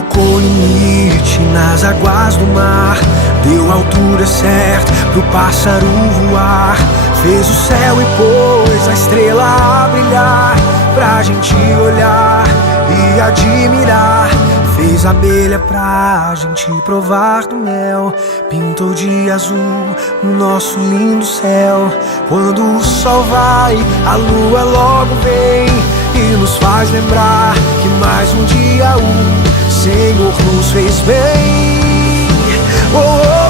Colocou limite nas águas do mar, deu a altura certa pro pássaro voar. Fez o céu e pôs a estrela a brilhar, pra gente olhar e admirar. Fez a abelha pra gente provar do mel, pintou de azul o nosso lindo céu. Quando o sol vai, a lua logo vem e nos faz lembrar que mais um dia o Senhor nos fez bem. Oh, oh.